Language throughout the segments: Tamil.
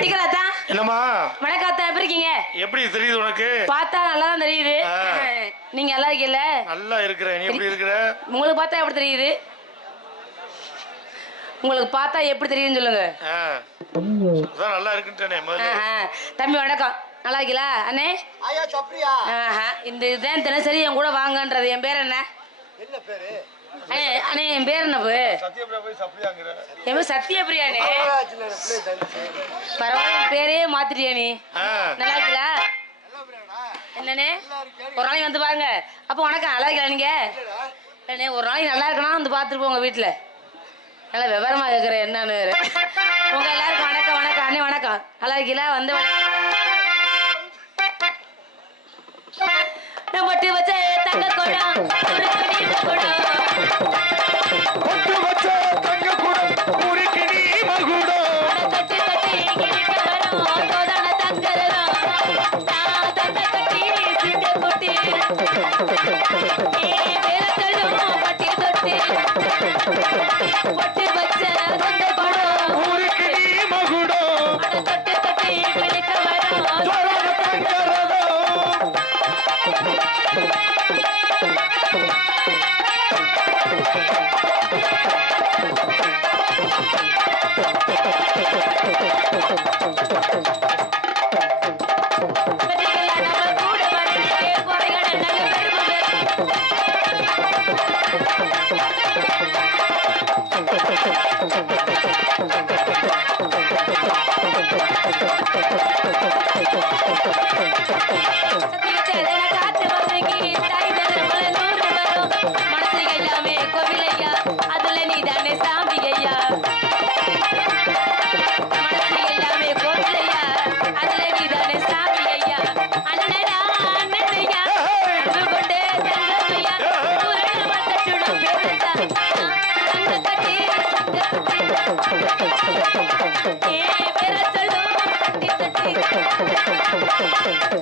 படிக்கலாத்தா? என்னம்மா வணக்கத்தா, எப்படி இருக்கீங்க? எப்படி தெரியுது உனக்கு? பார்த்தா நல்லா தான் தெரியுது. நீங்க நல்லா இருக்கீல்ல? நல்லா இருக்கிற. நீ எப்படி இருக்கிற? உங்களுக்கு பார்த்தா எப்படி தெரியுது? உங்களுக்கு பார்த்தா எப்படி தெரியுதுன்னு சொல்லுங்க. அதான் நல்லா இருக்குன்ட்டேனே முதல்ல. தம்பி வணக்கம், நல்லா இருக்கீங்களா அண்ணே? ஐயா சப்ரியா. இந்த இதுதான் தினசரி என் கூட வாங்கன்றது. என் பேர் என்ன? என்ன பேரு? அண்ணே அண்ணே என் பேர் என்ன? சத்யபிரியா போய் சப்ரியாங்கற. என் பேர் சத்யபிரியானே. பரவாயில்ல, பேரே மாத்திட்டியா நீ? நல்லா இருக்கீங்களா? என்னண்ணே ஒரு நாளைக்கு வந்து பாருங்க. அப்போ வணக்கம், நல்லா இருக்கீங்களா நீங்க? இல்லண்ணே ஒரு நாளைக்கு நல்லா இருக்கணும் வந்து பார்த்துட்டு போங்க வீட்டில். நல்லா விவரமா கேட்குறேன் என்னன்னு. உங்க எல்லாருக்கும் வணக்கம். வணக்கம் அண்ணே, வணக்கம். நல்லா இருக்கீங்களா? வந்து பட்டு வச்ச தங்க குடம், பட்டு வச்ச தங்க குடம், ஊருக்கு நீ மகுடம். கட்டி கட்டி வரும் கோதான தங்கரம், நான் தந்த கட்டி சிங்க குட்டி, வேலத்தலும் பட்டி தொட்டி, பட்டு வச்ச தங்க குடம், ஊருக்கு நீ மகுடம். கட்டி கட்டி கிழக்க வரும் ஜோரான தங்கரதம்.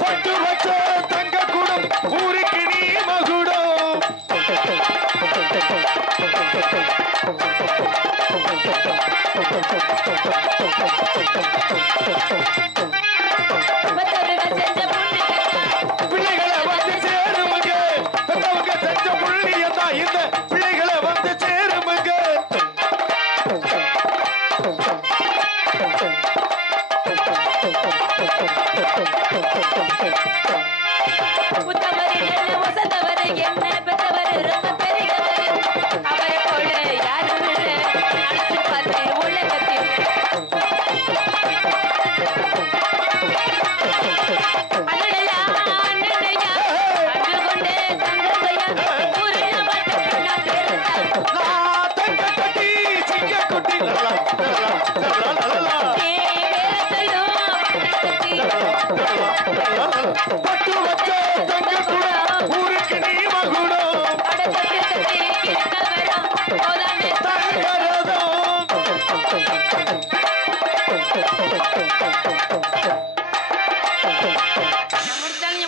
பட்டு வச்ச தங்க குடம், ஊருக்கு நீ மகுடம். பிள்ளைகளை வந்து சேருமுங்க, பெத்தவங்க செஞ்ச புள்ளியதான் இந்த பிள்ளைகளை வந்து சேருமுங்க. பட்டு வச்ச தங்க குடம், ஊருக்கு நீ மகுடம். தங்கரதம்.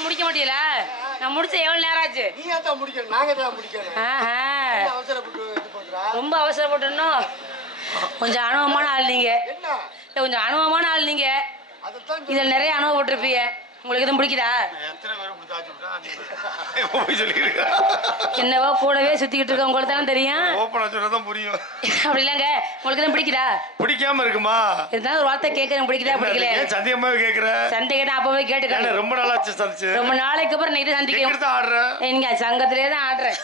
முடிக்க மாட்டீங்களா? நான் முடிச்ச எவ்வளவு நேரம் ஆச்சு? நீ ஏன் முடிக்கணும்? நாங்க தான் முடிக்கணும். அவசரப்பட்டு இது பண்றா. ரொம்ப அவசரப்பட்டணும். கொஞ்சம் அனுபவமான ஆள் நீங்க. என்ன? கொஞ்சம் அனுபவமான ஆள் நீங்க. அதத்தான் இதுல நிறைய அனுபவப்பட்டிருப்பீங்க. உங்களுக்கு எதுவும் பிடிக்குதா? என்னவோ கூடவே சுத்திக்கிட்டு இருக்க உங்களுக்கு தானே தெரியும். புரியும். அப்படி இல்லங்க, உங்களுக்கு எதுவும் பிடிக்குதா? பிடிக்காம இருக்குமா? இருந்தாலும் ஒரு வார்த்தை கேட்கறேன், பிடிக்குதா பிடிக்கல? சந்தேகமாவே கேக்குற. சந்தேகம் அப்பவே கேட்டுக்க. ரொம்ப நாளாச்சு சந்திச்சு. ரொம்ப நாளைக்கு அப்புறம் நீ இது சந்திக்க ஆடுறேன். நீங்க சங்கத்திலே தான் ஆடுறேன்.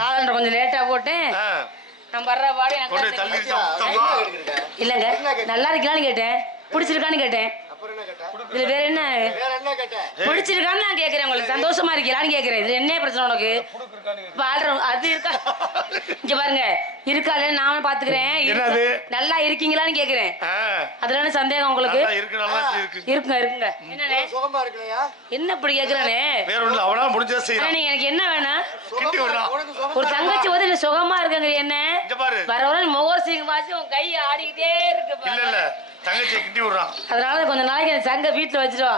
காலண்டர் கொஞ்சம் லேட்டா போட்டேன். நான் வர்ற பாடு இல்லங்க. நல்லா இருக்கலான்னு கேட்டேன், பிடிச்சிருக்கான்னு கேட்டேன். இதுல வேற என்ன பிடிச்சிருக்கான்னு நான் கேக்குறேன். உங்களுக்கு சந்தோஷமா இருக்கீங்களான்னு கேக்குறேன். இதுல என்ன பிரச்சனை உனக்கு? அது இருக்கா இங்க பாருங்க, இருக்கா இல்ல நானும் பாத்துக்கிறேன். நல்லா இருக்கீங்களான்னு கேக்குறேன். அதுல என்ன சந்தேகம் உங்களுக்கு? இருக்குங்க இருக்குங்க. என்னண்ணே என்ன இப்படி கேக்குறானே? நீங்க எனக்கு என்ன வேணும்? ஒரு தங்கச்சி வந்து என்ன சுகமா இருக்குங்க. என்ன வர வர முகர் சிங் வாசி உன் கை ஆடிக்கிட்டே இருக்கு. தங்கச்சி கிட்டி விடுறான். அதனால கொஞ்ச நாளைக்கு என் சங்க வீட்டுல வச்சிருவா.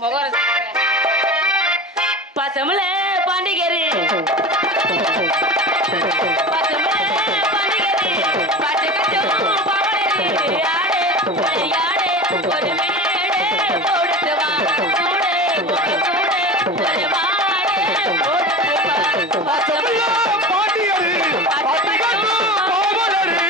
முகர பசமல பாண்டிகரி பசமல பாண்டிகரி பாட்டு கட்டும் பாவலரி ஆடே விளையாடு ஒரு மேடை கொடுத்து வா சூடு ஒரு சூடு ஒரு மாடை கொடுத்து வா பசமையா பாண்டியரு பாட்டிகட்டு பாவலரு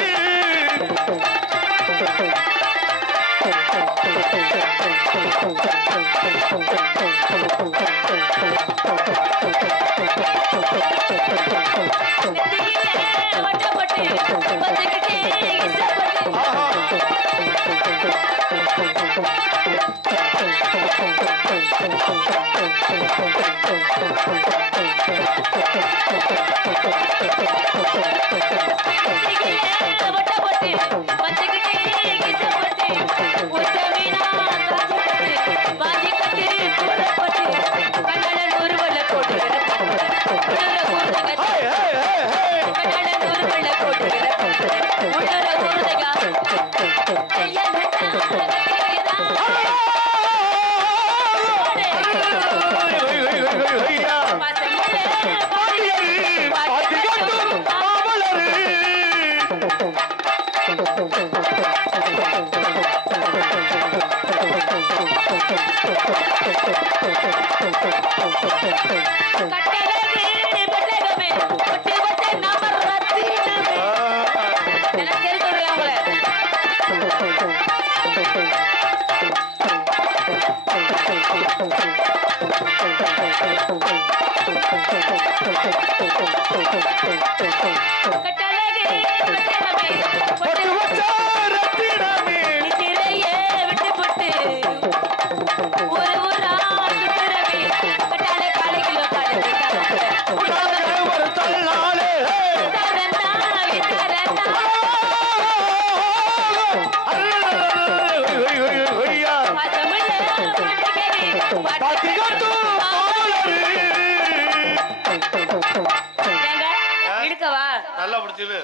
நல்லா பிடிச்சது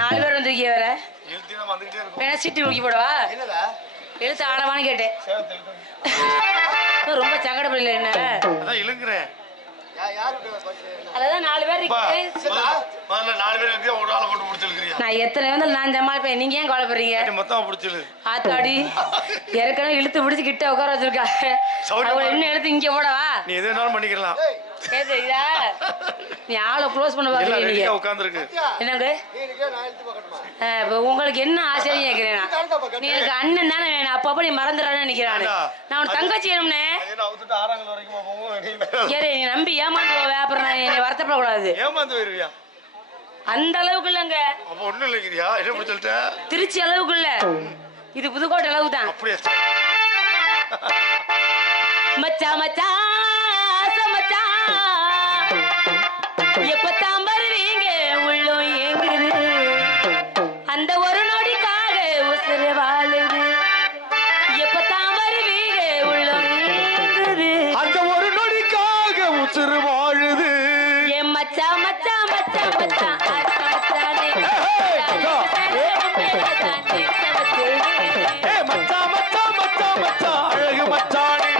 4 பேர் வந்திருக்கீங்க வேற எழுத்தினா வந்துகிட்டே இருக்கும் வேணா சீட்டு ஊக்கி போடவா என்னடா எழுத்து ஆடவான்னு கேட்டேன் ரொம்ப சங்கடப்படல என்ன அதான் இழுங்குறேன் அதான் 4 பேர் முதல்ல 4 பேர் இருக்கியா ஒரு ஆளை போட்டு முடிச்சிருக்கியா நான் எத்தனை வந்து நான் சமாளிப்பேன் நீங்க ஏன் கவலைப்படுறீங்க மொத்தமா பிடிச்சது ஆத்தாடி ஏற்கனவே இழுத்து பிடிச்சு கிட்ட உட்கார வச்சிருக்காங்க அவங்க இன்னும் எழுத்து இங்க போடவா நீ எது வேணாலும் பண்ணிக்கலாம் கேக்குதா நீ ஆளை க்ளோஸ் பண்ண பாக்குறீங்க நீங்க உட்கார்ந்திருக்கு என்னங்க இப்ப உங்களுக்கு என்ன ஆசைன்னு கேக்குறேன் நீ எனக்கு அண்ணன் தானே வேணும் அப்பப்ப நீ மறந்துடான்னு நினைக்கிறானு நான் உன் தங்கச்சி வேணும்னே சரி நீ நம்பி ஏமாந்து போவே அப்புறம் நான் என்னை வருத்தப்படக்கூடாது ஏமாந்து போயிருவியா அந்த அளவுக்கு இல்லங்க அப்ப ஒண்ணும் இல்லைங்கிறியா என்ன பிடிச்சிட்ட திருச்சி அளவுக்கு இல்ல இது புதுக்கோட்டை அளவுக்கு தான் அப்படியே மச்சா மச்சா ஆசை மச்சா எப்பத்தான் வருவீங்க உள்ளம் ஏங்குது அந்த ஒரு நொடிக்காக உசுறு வாழுது எப்பத்தான் வருவீங்க உள்ளம் ஏங்குது அந்த ஒரு நொடிக்காக உசுறு வாழுது என் மச்சா மச்சா மச்சா மச்சா ஆசை மச்சானே மச்சா மச்சா மச்சா மச்சா அழகு மச்சானே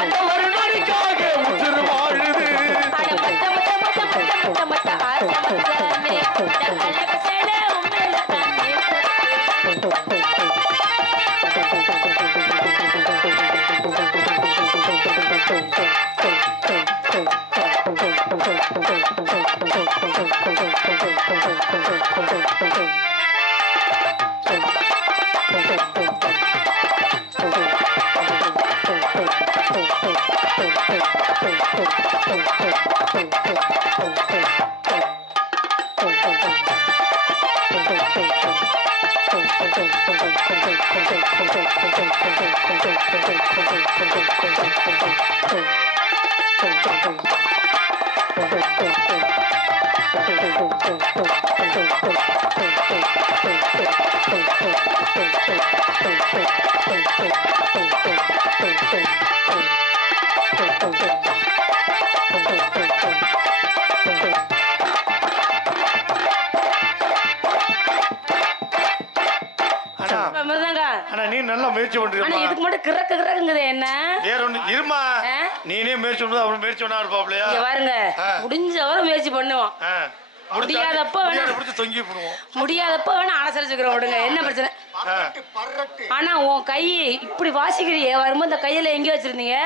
அந்த ஒரு நொடிக்காக உசுறு வாழுது நீ நல்லா முயற்சி ஆனா பண்றீங்க. இதுக்கு மட்டும் கிரக்குங்குது என்ன? வேற ஒண்ணு இருமா. நீனே முயற்சி பண்ணு, அவன் முயற்சி பண்ணா இருப்பாப்லையா? இங்க பாருங்க, முடிஞ்சவரை முயற்சி பண்ணுவோம். முடியாதப்ப தொங்கி போடுவோம். முடியாதப்ப வேணா அனுசரிச்சுக்கிறோம் விடுங்க, என்ன பிரச்சனை? ஆனா உன் கை இப்படி வாசிக்கிறியே, வரும்போது இந்த கையில எங்க வச்சிருந்தீங்க?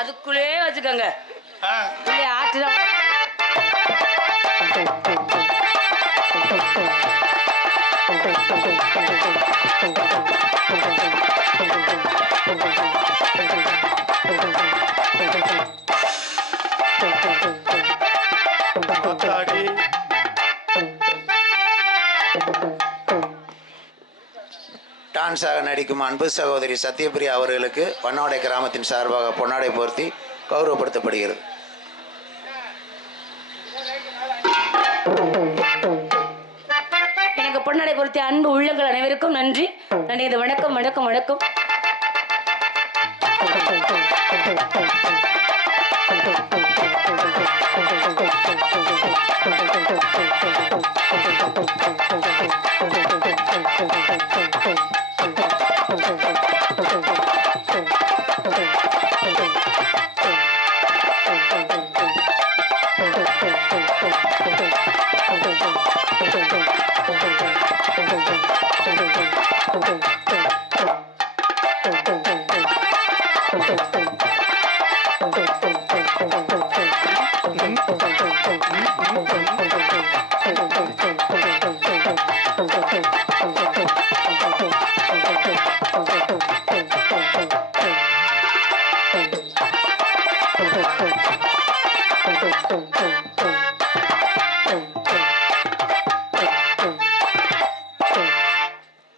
அதுக்குள்ளே வச்சுக்கோங்க. ஆட்டுதான் டான்ஸாக நடிக்கும் அன்பு சகோதரி சத்யபிரியா அவர்களுக்கு பொன்னாடை கிராமத்தின் சார்பாக பொன்னாடை போர்த்தி கௌரவப்படுத்தப்படுகிறது. எனக்கு பொன்னாடை பொருத்திய அன்பு உள்ளங்கள் அனைவருக்கும் நன்றி. நன்றி. வணக்கம் வணக்கம் வணக்கம்.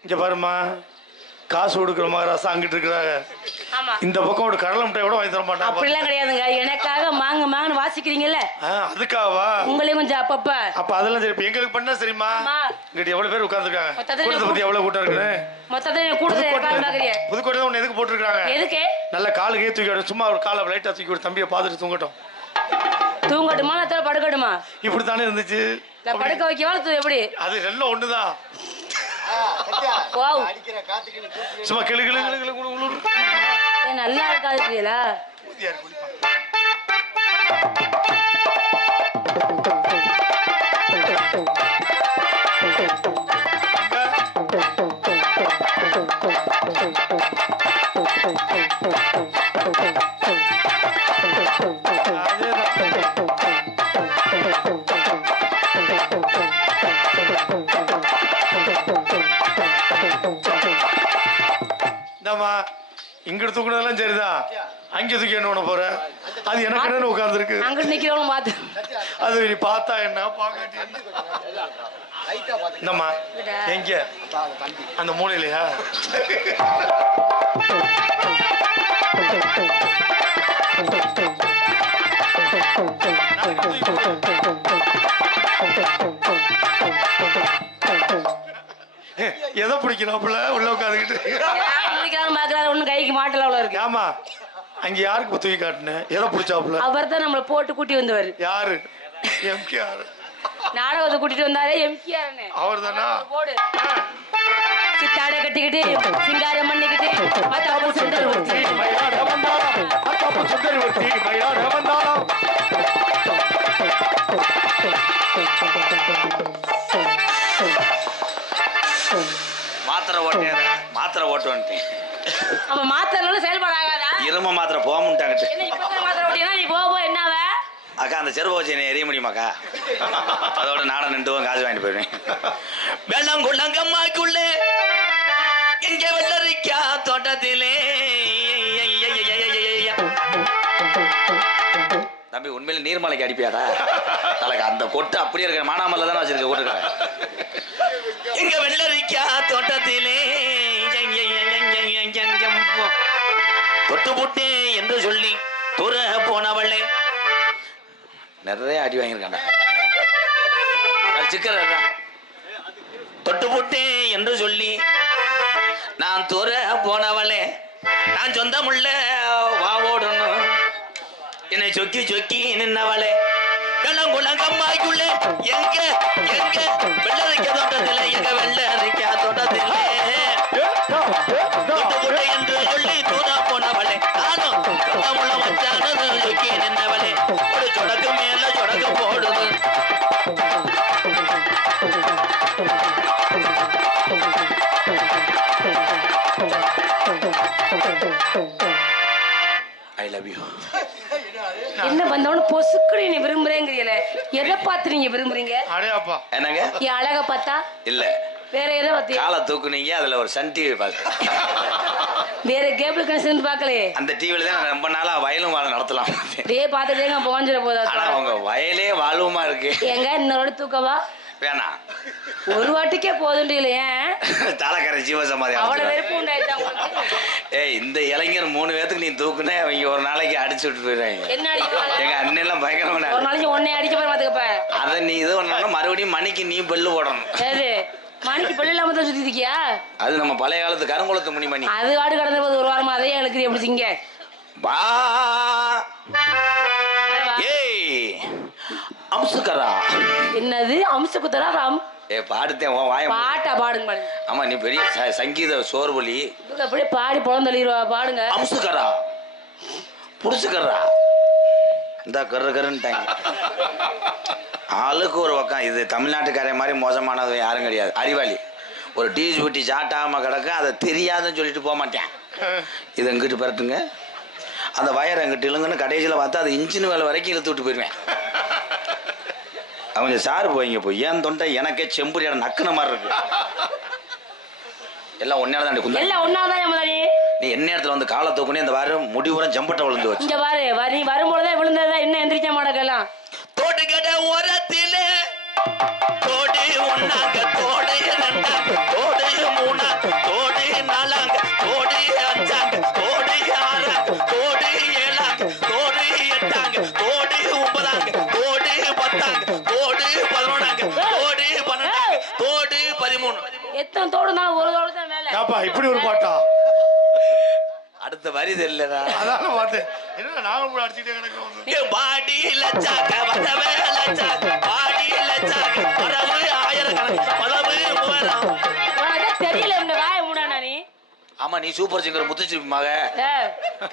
இங்க பாருமா, காசு கொடுக்குற மகாராசா அங்கிட்டு இருக்கிறாங்க. இந்த பக்கம் ஒரு கடலை மிட்டாயோட வாங்கி தர மாட்டாங்க. அப்படிலாம் கிடையாதுங்க. எனக்காக மாங்க மாங்கன்னு வாசிக்கிறீங்கல்ல, அதுக்காவா? உங்களையும் கொஞ்சம் அப்ப அதெல்லாம் சரி. எங்களுக்கு பண்ணா சரிமா. இங்கிட்ட எவ்வளவு பேர் உட்கார்ந்துருக்காங்க, கூட்டத்தை பத்தி எவ்வளவு கூட்டம் இருக்கு. மொத்தத்துல புதுக்கோட்டை தான் உன்னை எதுக்கு போட்டுருக்காங்க? எதுக்கு? நல்ல காலுக்கே தூக்கி சும்மா ஒரு காலை லைட்டா தூக்கி ஒரு தம்பியை பார்த்துட்டு தூங்கட்டும். தூங்கட்டுமா இல்ல படுக்கட்டுமா? இப்படித்தானே இருந்துச்சு. படுக்க வைக்கவா எப்படி? அது ரெண்டும் ஒண்ணுதான். சும்மா கிளு கிளு கிளு கிளு குளு நல்லா இருக்காது இல்லையா? இங்க தூக்குனதெல்லாம் சரிதான், அங்க தூக்கி என்ன பண்ண போற? அது எனக்கு என்ன உட்கார்ந்து இருக்கு, அங்க நிக்கிறவங்க பாத்து அது நீ பார்த்தா என்ன பாக்காட்டி என்னம்மா? எங்க அந்த மூலையிலையா? எதை பிடிக்கிறாப்புல உள்ள உட்காந்துக்கிட்டு ஒண்ணு கைக்கு மாட்டல அவ்வளவு இருக்கு. ஆமா, அங்க யாருக்கு தூக்கி காட்டுன? எதை பிடிச்சாப்புல? அவர் தான் நம்மளை போட்டு கூட்டி வந்தவர். யாரு? எம்கேஆர் நாடகத்தை கூட்டிட்டு வந்தாரே, எம்கேஆர். அவர் தானா? போடு சித்தாடை கட்டிக்கிட்டு சிங்காரம் பண்ணிக்கிட்டு மாத்திரை ஓட்டு வந்துட்டேன். அவன் மாத்திரை செயல்பாடு ஆகாதா? இரும மாத்திரை போகமுட்டாங்க. மாத்திரை ஓட்டினா நீ போக என்னவ அக்கா, அந்த செருப்பு வச்சு என்ன எரிய முடியுமாக்கா? அதோட நாடை நின்றுவோம், காசு வாங்கிட்டு போயிடுவேன். வெள்ளம் குள்ளங்கம்மாக்குள்ளே எங்க வெள்ளரிக்கா தோட்டத்திலே. தம்பி, உண்மையில நீர்மலைக்கு அடிப்பியாடா தலைக்கு? அந்த கொட்டு அப்படியே இருக்க மானாமல்ல தானே வச்சிருக்க கொட்டுக்கிறேன். எங்க வெள்ளரிக்கா தோட்டத்திலே தொட்டு போட்டே என்று சொல்லி துற போனவளே. நிறைய அடி வாங்கியிருக்காண்டா சிக்கர. தொட்டு போட்டே என்று சொல்லி நான் துற போனவளே, நான் சொந்தமுள்ள வாவோடணும் என்னை சொக்கி சொக்கி நின்னவளே. கள்ளங்குளங்கம்மாய்க்குள்ளே எங்க எங்க வெள்ளரிக்கா தோட்டத்திலே, எங்க வெள்ளரிக்கா தோட்டத்திலே உனக்கு போடுது. I love you. என்ன வந்தவனு பொசுக்குடி நீ விரும்புறேங்கிறீல, எதை பார்த்து நீங்க விரும்புறீங்க? அடையாப்பா என்னங்க? என் அழக பார்த்தா? இல்ல, வேற எதை பார்த்து? காலை தூக்குனீங்க, அதுல ஒரு சன் டிவி பார்த்து. வேற கேபிள் கனெக்ஷன் பார்க்கலையே. அந்த டிவில தான் ரொம்ப நாளா வயலும் வாழ நடத்தலாம். இதே பார்த்துட்டே போஞ்சிட போதா? ஆனா உங்க வயலே வாழ்வுமா இருக்கு. எங்க இன்னொரு தூக்கவா? வேணாம், ஒரு வாட்டிக்கே போதுண்டில. ஏன் தலைக்கரை ஜீவசமாதி அவ்வளவு வெறுப்பு உண்டாயிட்டா உங்களுக்கு? ஏய், இந்த இளைஞர் 3 பேத்துக்கு நீ தூக்குனே, அவங்க ஒரு நாளைக்கு அடிச்சு விட்டு போயிடுறாங்க. என்ன அடிப்பாங்க? எங்க அண்ணன் எல்லாம் பயங்கரமான ஒரு நாளைக்கு ஒன்னே அடிக்க போய் பாத்துக்கப்ப. அதை நீ இது பண்ணணும், மறுபடியும் மணிக்கு நீ பெல்லு போடணும். சரி, மணிக்கு பெல்லு இல்லாம தான் சுத்தி இருக்கியா? அது நம்ம பழைய காலத்து கருங்குளத்து முனிமணி. அது வாடு கடந்த போது ஒரு வாரமா அதையே எழுக்குறீ எப்படி சிங்க? வா ஏய் அம்சுக்கரா. என்னது அம்ச குத்தரா? ராம் ஏ பாடுத்தேன் உன் வாய. பாட்டா பாடுங்க பாடுங்க. ஆமா, நீ பெரிய சங்கீத சோர்வலி. அப்படியே பாடி பொழந்தள்ளிடுவா, பாடுங்க. அம்சுக்கரா, புடிச்சுக்கறா, இந்த கருன்ட்டாங்க. ஆளுக்கு ஒரு பக்கம். இது தமிழ்நாட்டுக்காரன் மாதிரி மோசமானது யாரும் கிடையாது. அறிவாளி ஒரு டீஸ் ஊட்டி சாட்டாம கிடக்க, அதை தெரியாதுன்னு சொல்லிட்டு போக மாட்டேன். இது எங்கிட்டு பரட்டுங்க, அந்த வயர் எங்கிட்ட இழுங்கன்னு கடைசியில் பார்த்தா அது இன்ஜின் வேலை வரைக்கும் இழுத்து விட்டு போயிடுவேன். அவங்க சாரு போய்ங்க போய் ஏன் தொண்டை எனக்கே செம்புரியோட நக்குன மாதிரி இருக்கு. எல்லாம் ஒன்னால தான் குந்தா. எல்லாம் ஒன்னாதான் முதலே. நீ என்ன இடத்துல வந்து காலை தூக்குனே இந்த வாரம் முடிவுறம் ஜம்பட்ட விழுந்து வச்சு. இங்க பாரு, நீ வரும்போதுதான் விழுந்ததா, இன்னும் எந்திரிக்க மாட்டேங்கலாம். தோடு கடை ஓரத்திலே தோடு ஒன்னாங்க, தோடு ரெண்டாங்க, தோடு மூணாங்க, தோடு நாலாங்க, தோடு அஞ்சாங்க, தோடு ஆறாங்க, தோடு ஏழாங்க, தோடு எட்டாங்க, தோடு ஒன்பதாங்க, தோடு பத்தாங்க, தோடு 11ஆங்க, தோடு 12ஆங்க, தோடு 13. எத்தனை தோடு தான்? ஒரு தோடு தான் வேலை. ஏப்பா இப்படி ஒரு பாட்டா? அடுத்த வரி தெரியலடா. அதான் பார்த்தேன். என்ன நாங்களும் கூட அடிச்சுட்டே கிடக்கிறோம். பாடி லட்சாக்க வரவே லட்சாக்க, பாடி லட்சாக்க வரவு 1000 பதவு 3000. உனக்கு தெரியல இந்த வாய மூடானா நீ? ஆமா, நீ சூப்பர் சிங்கர் முத்துச்சிருப்பி மக.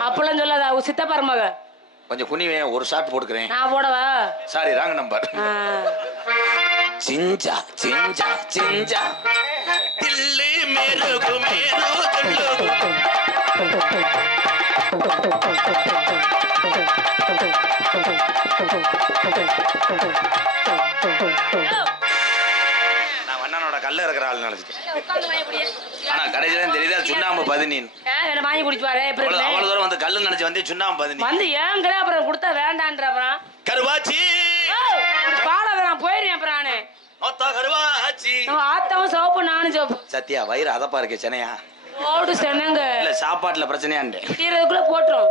அப்பெல்லாம் சொல்லாத, அவ சித்தப்பாரு மக. கொஞ்சம் குனிவேன், ஒரு ஷாட் போட்டுக்கிறேன். நான் போடவா? Sorry, wrong number. சிஞ்சா சிஞ்சா சிஞ்சா தில்லு மேருக்கு மேரு தில்லு. நான் வண்ணனோட கல்ல இருக்கிற ஆள் நினைச்சிட்டேன். ஆனா கடைசியில தெரியுதா சுண்ணாம்பு 13. வாங்கி குடிச்சு பாரு. அவ்வளவு தூரம் வந்து கல்லு நினைச்சு வந்து சுண்ணாம்பு 13 வந்து ஏங்கிற அப்புறம் கொடுத்தா வேண்டான்ற அப்புறம் கருவாச்சி பாடாத, நான் போயிருவேன் அப்புறம். நானு கருவாச்சி ஆத்தாவும் சோப்பு நானும் சோப்பு. சத்தியா வயிறு அதப்பா இருக்கே சென்னையா? ஓடு சென்னங்க இல்ல சாப்பாட்டுல பிரச்சனையாண்டே தீரதுக்குள்ள போட்டுரும்.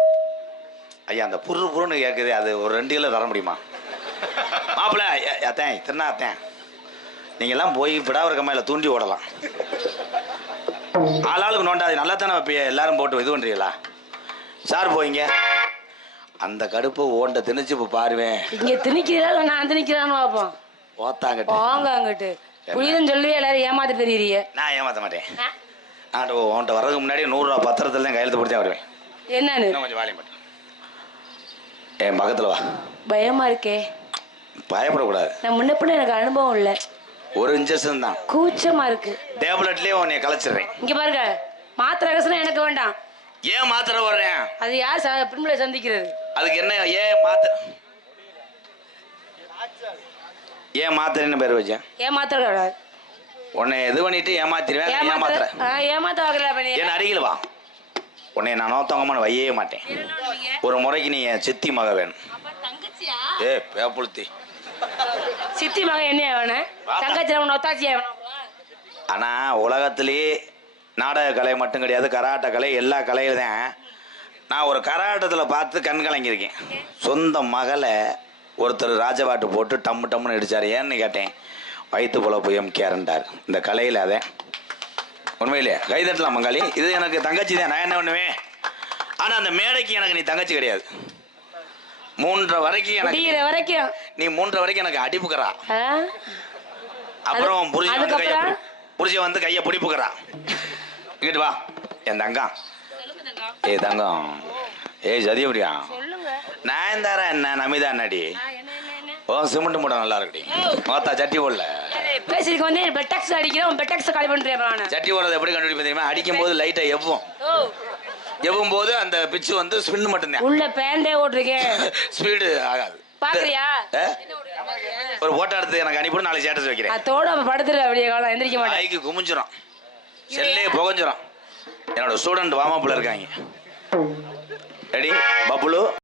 ஐயா அந்த புருன்னு கேக்குது, அது ஒரு 2 கிலோ தர முடியுமா? மாப்பிள்ள அத்தேன் திருநா அத்தேன், நீங்க எல்லாம் போய் பிடாவர கம்மாயில தூண்டி ஓடலாம். ஆளாளுக்கு நோண்டாது நல்லா தானே வைப்பீங்க, எல்லாரும் போட்டு இது பண்றீங்களா? சார் போயிங்க அந்த கடுப்பு ஓண்ட திணிச்சு இப்ப பாருவேன். இங்க திணிக்கிறா இல்ல நான் திணிக்கிறான்னு பாப்போம். ஓத்தாங்கட்டு வாங்க அங்கிட்டு புரியுதுன்னு சொல்லி எல்லாரும் ஏமாத்தி தெரியுறீங்க. நான் ஏமாத்த மாட்டேன். நான் உன்கிட்ட வர்றதுக்கு முன்னாடி 100 ரூபா பத்திரத்துல தான் கையெழுத்து போட்டு வருவேன். என்னன்னு கொஞ்சம் வாலியம் மட்டும் என் பக்கத்துல வா. பயமா இருக்கே. பயப்படக்கூடாது. நான் முன்ன பின்ன எனக்கு அனுபவம் இல்ல. ஒரு இன்ஜெக்ஷன் தான். கூச்சமா இருக்கு. டேப்லெட்லயே உன்னை கலைச்சிடுறேன். இங்க பாருங்க, மாத்திரை கசனம் எனக்கு வேண்டாம். ஏன் மாத்திரை வர்றேன்? அது யார் பின்மலை சந்திக்கிறது? அதுக்கு என்ன ஏன் மாத்திரை? ஏன் மாத்திரைன்னு பேர் வச்சேன்? ஏன் மாத்திரை கிடையாது. உன்னை இது பண்ணிட்டு ஏமாத்திடுவேன். ஏமாத்திர ஏமாத்த வாக்குறா என் அருகில் வா. உன்னை நான் நோத்தவங்கம்மான்னு வையே மாட்டேன். ஒரு முறைக்கு நீ என் சித்தி மக வேணும். ஏ பேப்புளுத்தி சித்தி மகன் என்ன வேணும்? தங்கச்சி நொத்தாச்சியா வேணும். ஆனா உலகத்திலேயே நாடக கலை மட்டும் கிடையாது, கராட்ட கலை எல்லா கலையிலும் தான். நான் ஒரு கராட்டத்தில் பார்த்து கண் கலங்கியிருக்கேன். சொந்த மகளை ஒருத்தர் ராஜபாட்டு போட்டு டம்மு டம்முன்னு அடித்தார். ஏன்னு கேட்டேன், வயிற்று பொழப்பு எம்கேரண்டார். இந்த கலையில் அதே உண்மையிலே கைதட்டலாம் மங்காளி. இது எனக்கு தங்கச்சி தான், நான் என்ன பண்ணுவேன். ஆனால் அந்த மேடைக்கு எனக்கு நீ தங்கச்சி கிடையாது. 3:30 வரைக்கும் எனக்கு நீ 3:30 வரைக்கும் எனக்கு அடிப்புக்கிறா. அப்புறம் புருஷன் வந்து கையை பிடிப்புக்கிறா. இங்கிட்டு வா என் தங்கம். ஏய் தங்கம், ஏய் சதியபடியா, நான் தாரா என்ன நமிதா அண்ணாடி சிமெண்ட் மூட நல்லா இருக்குடி மொத்தா சட்டி போடல பேசிக்கு வந்து பெட்டாக்ஸ் அடிக்கிறேன் பெட்டாக்ஸ் காலி பண்றேன் நானு சட்டி போடுறது எப்படி கண்டுபிடிப்பேன் தெரியுமா அடிக்கும் போது லைட்டா எவ்வும் போது அந்த பிச்சு வந்து ஸ்பின் மட்டும்தான் உள்ள பேண்டே ஓட்டிருக்கேன் ஸ்பீடு ஆகாது பாக்குறியா ஒரு போட்டோ எடுத்து எனக்கு அனுப்பிவிட்டு நாளைக்கு ஸ்டேட்டஸ் வைக்கிறேன் அதோட படுத்துரு அப்படியே காலம் எந்திரிக்க மாட்டேன் ஐக்கு குமிஞ்சிரும் செல்லே புகஞ்சிரும் என்னோட ஸ்டூடெண்ட் வார்ம் அப்ல இருக்காங்க ரெடி பப்ளு